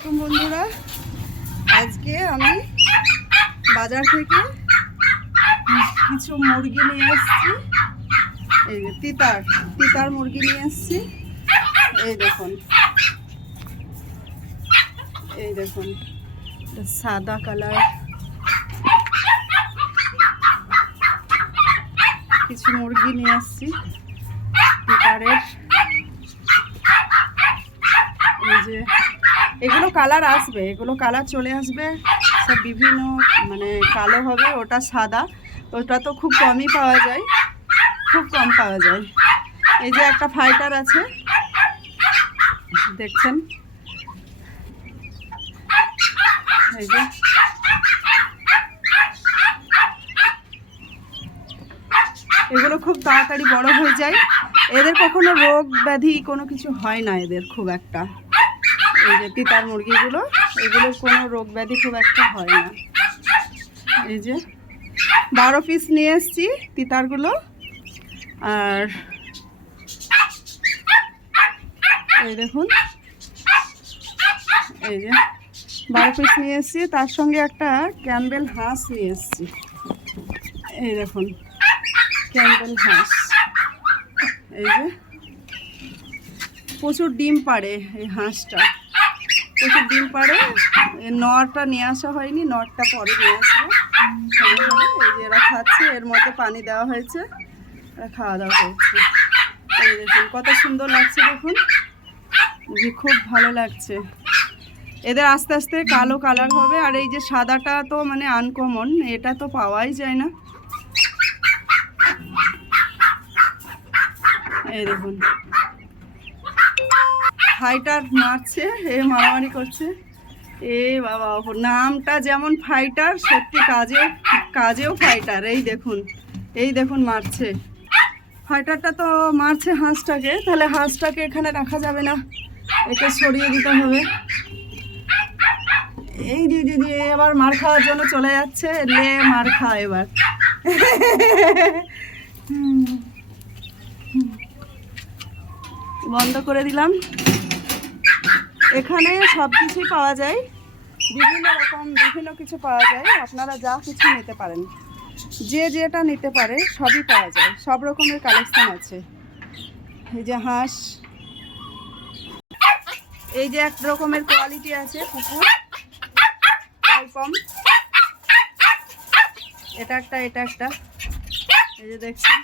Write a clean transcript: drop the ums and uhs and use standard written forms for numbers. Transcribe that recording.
আলাইকুম বন্ধুরা, আজকে আমি বাজার থেকে কিছু মুরগি নিয়ে এসেছি। এই যে তিতার মুরগি নিয়ে এসেছি। এই দেখুন সাদা কালার কিছু মুরগি নিয়ে এসেছি তিতারের। এই যে এগুলো কালার আসবে, এগুলো কালার চলে আসবে, সব বিভিন্ন মানে কালো হবে। ওটা সাদা, ওটা তো খুব কমই পাওয়া যায়, খুব কম পাওয়া যায়। এই যে একটা ফাইটার আছে দেখছেন, এই যে এগুলো খুব তাড়াতাড়ি বড় হয়ে যায়। এদের কখনো রোগ ব্যাধি কোনো কিছু হয় না এদের খুব একটা। এই যে তিতার মুরগিগুলো, এগুলোর কোনো রোগ ব্যাধি খুব একটা হয় না। এই যে 12 পিস নিয়ে এসেছি তিতারগুলো। আর এই দেখুন, এই যে 12 পিস নিয়ে এসেছি, তার সঙ্গে একটা ক্যাম্বেল হাঁস নিয়ে এসেছি। এই দেখুন ক্যাম্বেল হাঁস, এই যে প্রচুর ডিম পাড়ে এই হাঁসটা, প্রচুর ডিম পাড়ে। নরটা নিয়ে আসা হয়নি, নরটা পরে নিয়ে আসবো। এই যে এরা খাচ্ছে, এর মধ্যে পানি দেওয়া হয়েছে, এরা খাওয়া দাওয়া করছে। এই দেখুন কত সুন্দর লাগছে, দেখুন খুব ভালো লাগছে। এদের আস্তে আস্তে কালো কালার হবে। আর এই যে সাদাটা তো মানে আনকমন, এটা তো পাওয়াই যায় না। এই দেখুন ফাইটার মারছে, এ মারামারি করছে। এ বাবা, নামটা যেমন ফাইটার, সত্যি কাজেও ফাইটার। এই দেখুন মারছে, ফাইটারটা তো মারছে হাঁসটাকে। তাহলে হাঁসটাকে এখানে রাখা যাবে না, একে সরিয়ে দিতে হবে। এই দিদি এবার মার খাওয়ার জন্য চলে যাচ্ছে, লে মার খা এবার। বন্ধ করে দিলাম। এখানে সব কিছুই পাওয়া যায়, বিভিন্ন কিছু পাওয়া যায়। আপনারা যা কিছু নিতে পারেন, যে যেটা নিতে পারে সবই পাওয়া যায়, সব রকমের কালেকশন আছে। এই যে হাঁস, এই যে এক রকমের কোয়ালিটি আছে কুকুর, কম, এটা একটা, এই যে দেখছেন